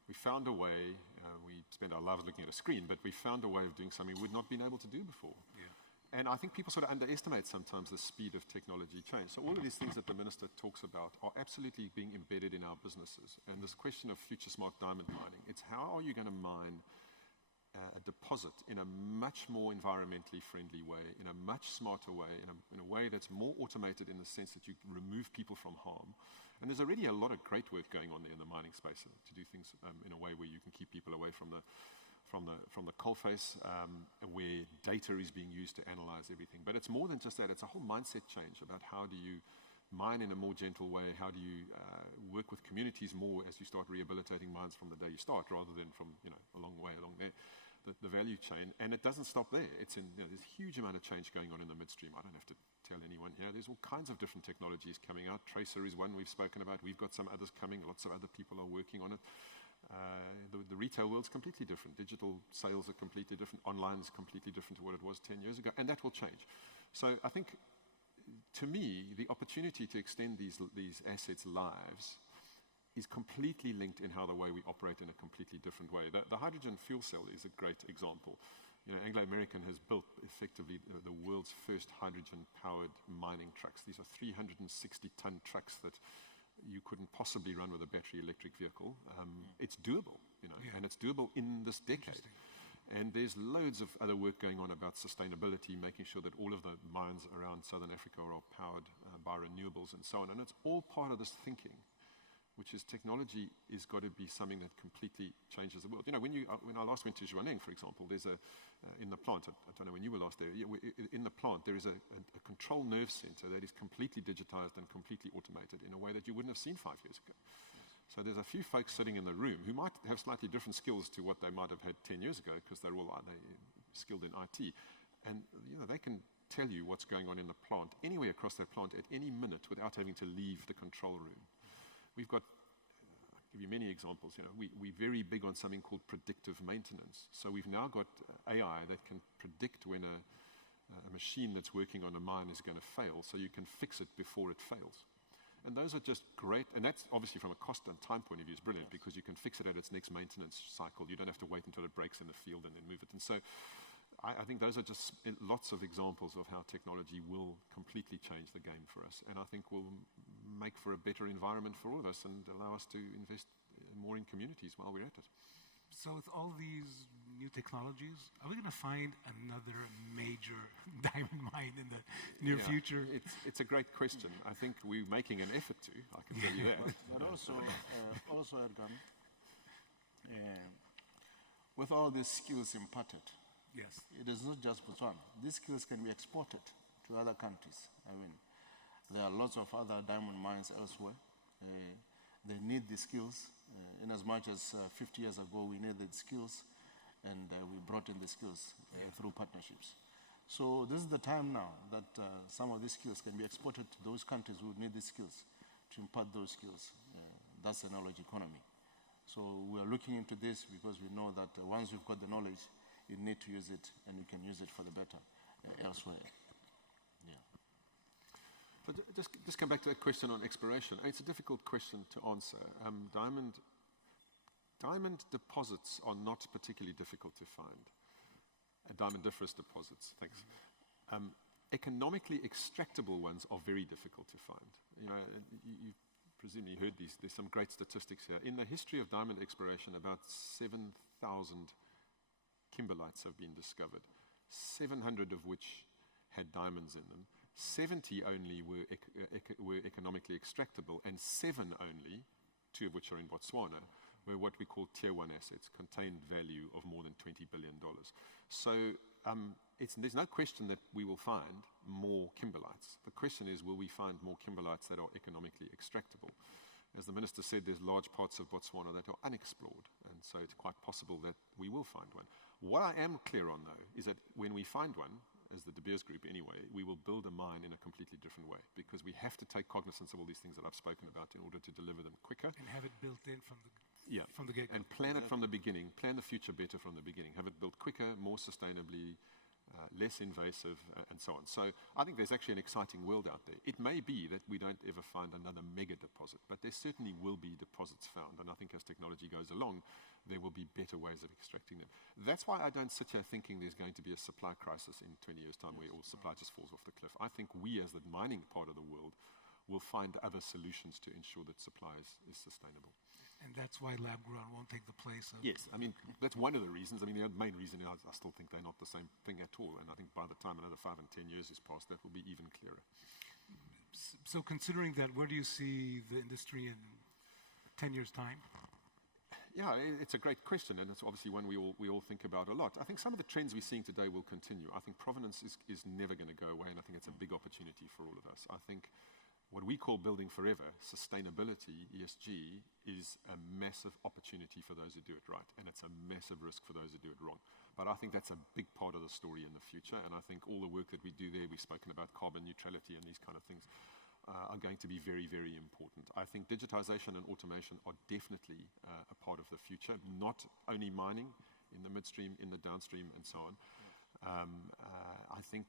We found a way, we spent our lives looking at a screen, but we found a way of doing something we'd not been able to do before. Yeah. And I think people sort of underestimate sometimes the speed of technology change. So all of these things that the Minister talks about are absolutely being embedded in our businesses. And this question of future smart diamond mining, it's how are you going to mine a deposit in a much more environmentally friendly way, in a much smarter way, in a way that's more automated in the sense that you remove people from harm. And there's already a lot of great work going on there in the mining space to do things in a way where you can keep people away from the coalface, where data is being used to analyze everything. But it's more than just that. It's a whole mindset change about how do you mine in a more gentle way, how do you work with communities more as you start rehabilitating mines from the day you start, rather than from a long way along there, the value chain. And it doesn't stop there. It's there's a huge amount of change going on in the midstream. I don't have to tell anyone here. There's all kinds of different technologies coming out. Tracer is one we've spoken about. We've got some others coming. Lots of other people are working on it. The retail world's completely different. Digital sales are completely different. Online is completely different to what it was 10 years ago. And that will change. So I think, to me, the opportunity to extend these assets' lives is completely linked in how the way we operate in a completely different way. The hydrogen fuel cell is a great example. Anglo American has built effectively the world's first hydrogen-powered mining trucks. These are 360-ton trucks that you couldn't possibly run with a battery electric vehicle. It's doable, and it's doable in this decade. And there's loads of other work going on about sustainability, making sure that all of the mines around Southern Africa are powered by renewables and so on. And it's all part of this thinking which is technology is got to be something that completely changes the world. You know, when I last went to Zhuaneng, for example, there's in the plant, I don't know when you were last there, in the plant there is a control nerve center that is completely digitized and completely automated in a way that you wouldn't have seen 5 years ago. So there's a few folks sitting in the room who might have slightly different skills to what they might have had 10 years ago because they're all skilled in IT. And you know, they can tell you what's going on in the plant, anywhere across that plant at any minute without having to leave the control room. We've got, I'll give you many examples. You know, we're very big on something called predictive maintenance. So we've now got AI that can predict when a machine that's working on a mine is going to fail, so you can fix it before it fails. And those are just great, and that's obviously from a cost and time point of view is brilliant because you can fix it at its next maintenance cycle. You don't have to wait until it breaks in the field and then move it. And so I think those are just lots of examples of how technology will completely change the game for us, and I think will make for a better environment for all of us and allow us to invest more in communities while we're at it. So with all these new technologies, are we going to find another major diamond mine in the near future? It's a great question. I think we're making an effort to, I can tell you that. But also Edahn, with all these skills imparted, Yes. it is not just Botswana. These skills can be exported to other countries. I mean, there are lots of other diamond mines elsewhere. They need the skills. In as much as 50 years ago, we needed skills, and we brought in the skills through partnerships. So this is the time now that some of these skills can be exported to those countries who need these skills, to impart those skills. That's the knowledge economy. So we are looking into this because we know that once you've got the knowledge, you need to use it, and you can use it for the better elsewhere. Yeah. But just come back to that question on exploration. It's a difficult question to answer. Diamond deposits are not particularly difficult to find. Diamondiferous deposits, thanks. Economically extractable ones are very difficult to find. You know, you presumably heard these. There's some great statistics here. In the history of diamond exploration, about 7,000 kimberlites have been discovered, 700 of which had diamonds in them. 70 only were economically extractable, and 7 only, 2 of which are in Botswana, were what we call tier 1 assets, contained value of more than $20 billion. So there's no question that we will find more kimberlites. The question is, will we find more kimberlites that are economically extractable? As the Minister said, there's large parts of Botswana that are unexplored, and so it's quite possible that we will find one. What I am clear on, though, is that when we find one, as the De Beers Group anyway, we will build a mine in a completely different way because we have to take cognizance of all these things that I've spoken about in order to deliver them quicker. And have it built in from the get-go. And plan it from the beginning, plan the future better from the beginning, have it built quicker, more sustainably, less invasive, and so on. So I think there's actually an exciting world out there. It may be that we don't ever find another mega deposit, but there certainly will be deposits found, and I think as technology goes along, there will be better ways of extracting them. That's why I don't sit here thinking there's going to be a supply crisis in 20 years' time where all supply just falls off the cliff. I think we, as the mining part of the world, will find other solutions to ensure that supply is sustainable. And that's why lab-grown won't take the place of... Yes, I mean, that's one of the reasons. I mean, the main reason is I still think they're not the same thing at all, and I think by the time another 5 and 10 years has passed, that will be even clearer. So considering that, where do you see the industry in 10 years' time? Yeah, it's a great question, and it's obviously one we all think about a lot. I think some of the trends we're seeing today will continue. I think provenance is never going to go away, and I think it's a big opportunity for all of us. I think what we call building forever, sustainability, ESG, is a massive opportunity for those who do it right, and it's a massive risk for those who do it wrong. But I think that's a big part of the story in the future, and I think all the work that we do there, we've spoken about carbon neutrality and these kind of things, are going to be very, very important. I think digitization and automation are definitely a part of the future, not only mining, in the midstream, in the downstream, and so on. I think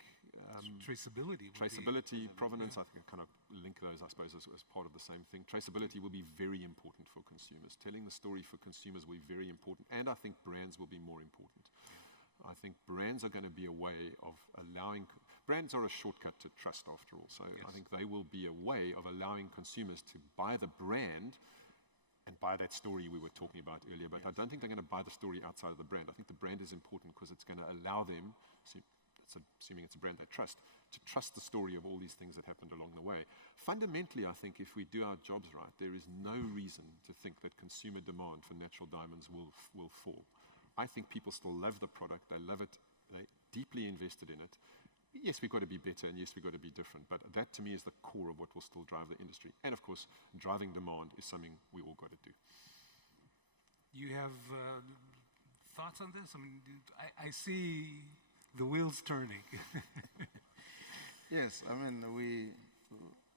traceability, provenance, I think I kind of link those, I suppose, as part of the same thing. Traceability will be very important for consumers. Telling the story for consumers will be very important, and I think brands will be more important. I think brands are going to be a way of allowing... Brands are a shortcut to trust, after all. So yes. I think they will be a way of allowing consumers to buy the brand and buy that story we were talking about earlier. But yes. I don't think they're going to buy the story outside of the brand. I think the brand is important because it's going to allow them assuming it's a brand they trust, to trust the story of all these things that happened along the way. Fundamentally, I think if we do our jobs right, there is no reason to think that consumer demand for natural diamonds will fall. I think people still love the product, they love it, they're deeply invested in it. Yes, we've got to be better, and yes, we've got to be different, but that to me is the core of what will still drive the industry. And of course, driving demand is something we all got to do. You have thoughts on this? I mean, I see the wheels turning. Yes, I mean,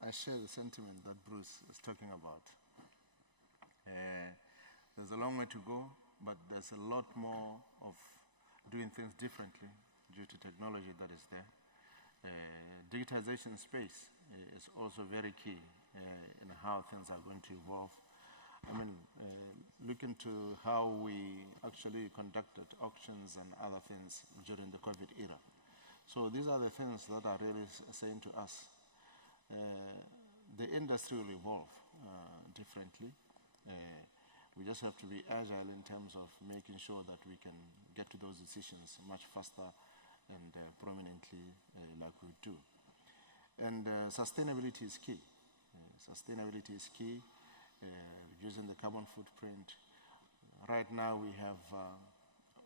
I share the sentiment that Bruce is talking about. There's a long way to go, but there's a lot more of doing things differently due to technology that is there. Digitization space is also very key in how things are going to evolve. I mean, look into how we actually conducted auctions and other things during the COVID era. So these are the things that are really saying to us, the industry will evolve differently. We just have to be agile in terms of making sure that we can get to those decisions much faster and prominently like we do. And sustainability is key. Sustainability is key. Reducing the carbon footprint. Right now we have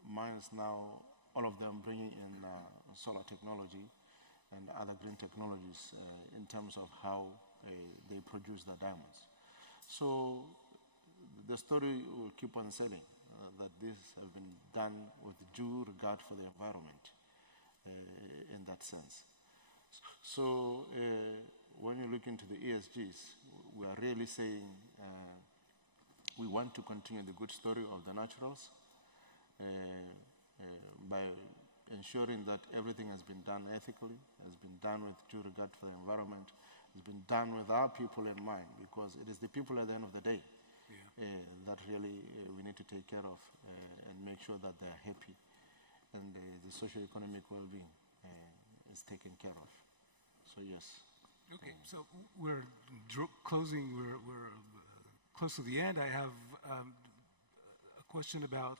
mines now, all of them bringing in solar technology and other green technologies in terms of how they produce their diamonds. So the story will keep on selling, that this has been done with due regard for the environment in that sense. So when you look into the ESGs, we are really saying we want to continue the good story of the naturals by ensuring that everything has been done ethically, has been done with due regard for the environment, has been done with our people in mind, because it is the people at the end of the day that really we need to take care of and make sure that they're happy and the socio-economic well-being is taken care of. So yes. Okay, so we're closing. We're close to the end. I have a question about.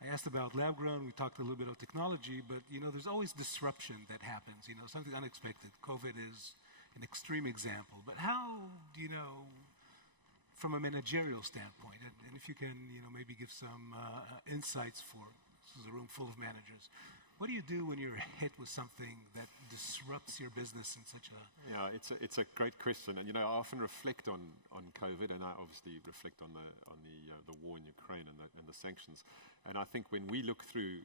I asked about lab grown. We talked a little bit about technology, but there's always disruption that happens. Something unexpected. COVID is an extreme example. But how from a managerial standpoint, and if you can, maybe give some insights for. This is a room full of managers. What do you do when you're hit with something that disrupts your business in such a... Yeah, it's a great question. And, I often reflect on COVID, and I obviously reflect on the war in Ukraine and the sanctions. And I think when we look through,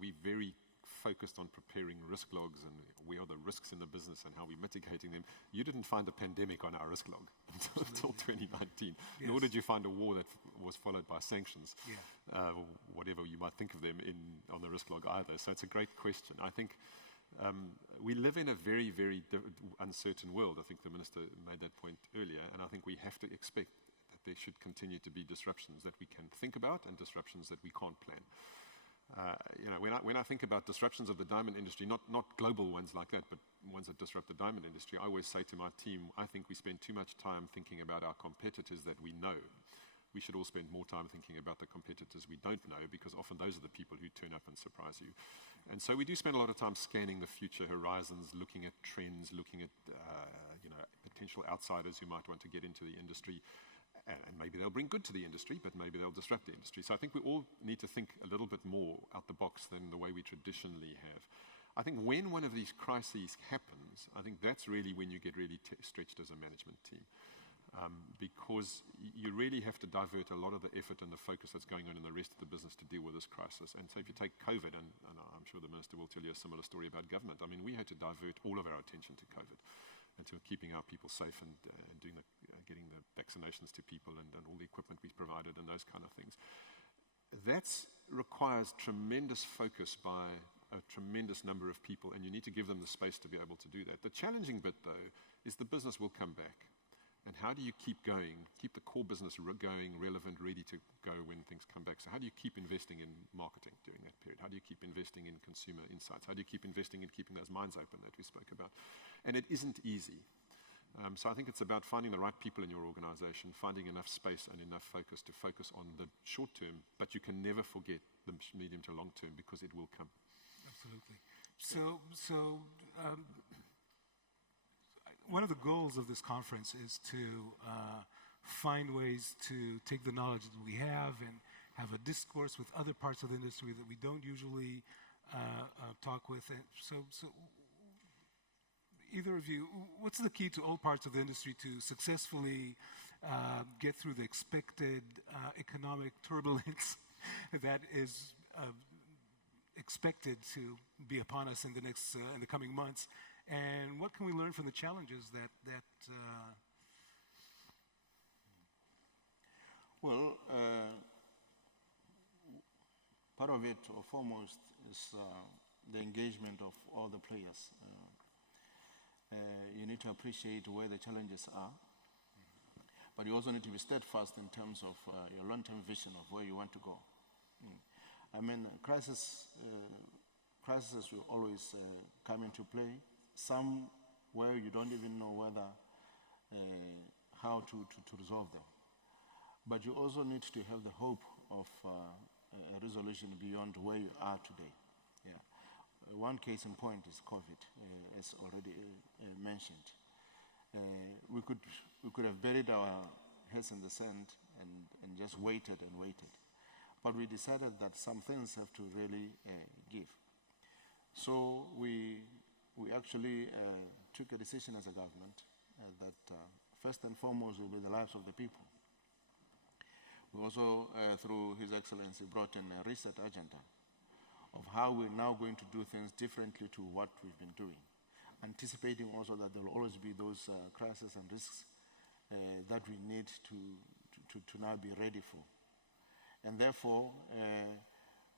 we're very focused on preparing risk logs and where are the risks in the business and how we're mitigating them. You didn't find a pandemic on our risk log until 2019, nor did you find a war that was followed by sanctions, whatever you might think of them on the risk log either. So it's a great question. I think we live in a very, very uncertain world. I think the Minister made that point earlier, and I think we have to expect that there should continue to be disruptions that we can think about and disruptions that we can't plan. When I think about disruptions of the diamond industry, not global ones like that, but ones that disrupt the diamond industry, I always say to my team, I think we spend too much time thinking about our competitors that we know. We should all spend more time thinking about the competitors we don't know, because often those are the people who turn up and surprise you. And so we do spend a lot of time scanning the future horizons, looking at trends, looking at potential outsiders who might want to get into the industry. And maybe they'll bring good to the industry, but maybe they'll disrupt the industry. So I think we all need to think a little bit more out the box than the way we traditionally have. I think when one of these crises happens, I think that's really when you get really stretched as a management team. Because you really have to divert a lot of the effort and the focus that's going on in the rest of the business to deal with this crisis. And so if you take COVID, and I'm sure the Minister will tell you a similar story about government, I mean, we had to divert all of our attention to COVID and to keeping our people safe and getting the vaccinations to people and all the equipment we provided and those kind of things. That requires tremendous focus by a tremendous number of people, and you need to give them the space to be able to do that. The challenging bit, though, is the business will come back. And how do you keep going, keep the core business going, relevant, ready to go when things come back? So how do you keep investing in marketing during that period? How do you keep investing in consumer insights? How do you keep investing in keeping those minds open that we spoke about? And it isn't easy. So I think it's about finding the right people in your organization, finding enough space and enough focus to focus on the short term, but you can never forget the medium to long term, because it will come. Absolutely. One of the goals of this conference is to find ways to take the knowledge that we have and have a discourse with other parts of the industry that we don't usually talk with. And so either of you, what's the key to all parts of the industry to successfully get through the expected economic turbulence that is expected to be upon us in the coming months? And what can we learn from the challenges that Well, part of it, or foremost, is the engagement of all the players. You need to appreciate where the challenges are, but you also need to be steadfast in terms of your long-term vision of where you want to go. I mean, crises will always come into play. Some where you don't even know how to resolve them. But you also need to have the hope of a resolution beyond where you are today. Yeah. One case in point is COVID, as already mentioned. We could have buried our heads in the sand and just waited and waited. But we decided that some things have to really give. So we actually took a decision as a government that first and foremost will be the lives of the people. We also, through His Excellency, brought in a reset agenda of how we're now going to do things differently to what we've been doing, anticipating also that there will always be those crises and risks that we need to now be ready for. And therefore,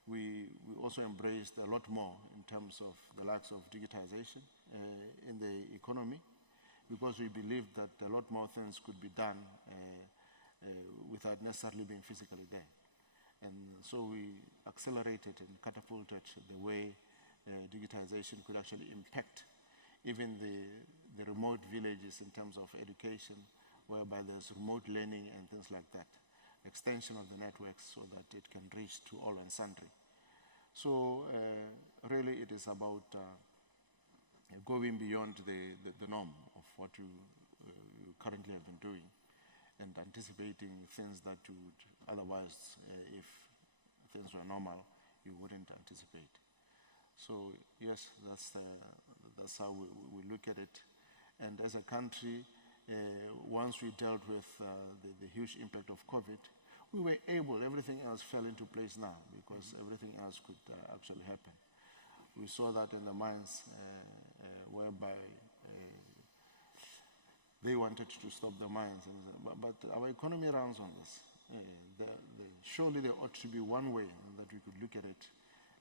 we also embraced a lot more in terms of the likes of digitization in the economy, because we believed that a lot more things could be done without necessarily being physically there. And so we accelerated and catapulted the way digitization could actually impact even the remote villages in terms of education, whereby there's remote learning and things like that, extension of the networks so that it can reach to all and sundry. So really it is about going beyond the norm of what you currently have been doing, and anticipating things that you would otherwise, if things were normal, you wouldn't anticipate. So yes, that's how we look at it. And as a country, once we dealt with the huge impact of COVID, we were able, everything else fell into place now, because everything else could actually happen. We saw that in the mines, whereby they wanted to stop the mines. But our economy runs on this. Surely there ought to be one way that we could look at it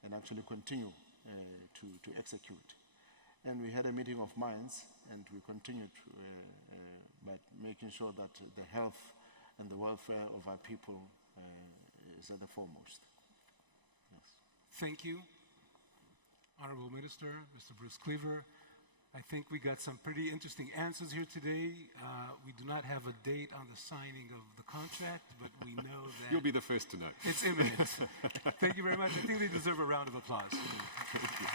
and actually continue to execute. And we had a meeting of minds, and we continued by making sure that the health and the welfare of our people is at the foremost. Yes. Thank you, Honorable Minister, Mr. Bruce Cleaver. I think we got some pretty interesting answers here today. We do not have a date on the signing of the contract, but we know that... You'll be the first to know. It's imminent. Thank you very much. I think they deserve a round of applause. Thank you.